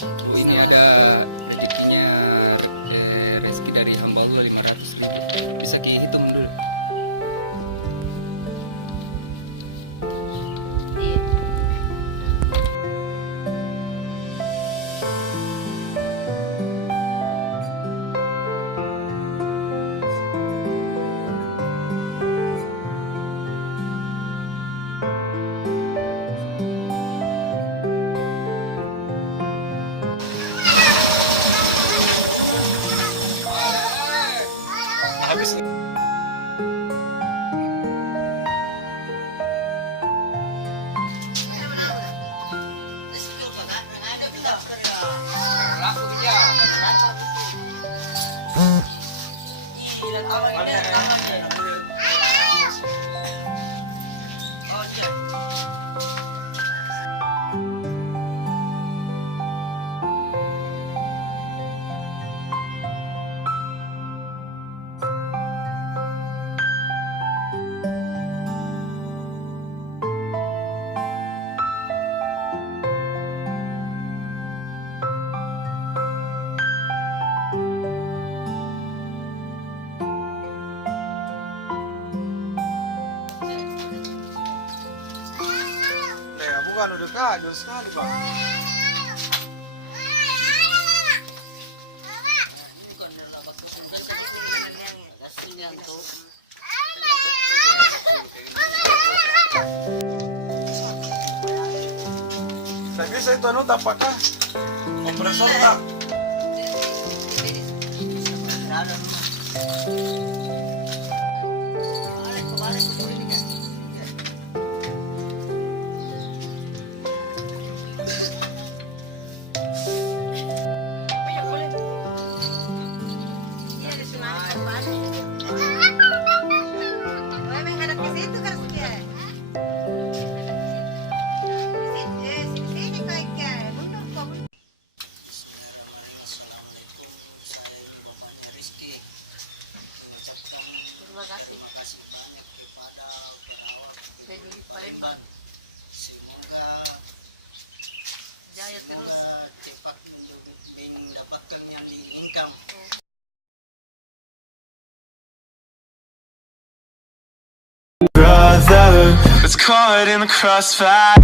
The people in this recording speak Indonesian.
Ini ada rezekinya, rezeki dari hamba Allah 500 gitu. Bisa dihitung dulu. Habis. Bukan udah kajul sekali bang. Saya bisa itu anu apakah kompresor tak? Semoga Jaya terus. cepat mendapatkan yang diinginkan. Brother was caught in the crossfire.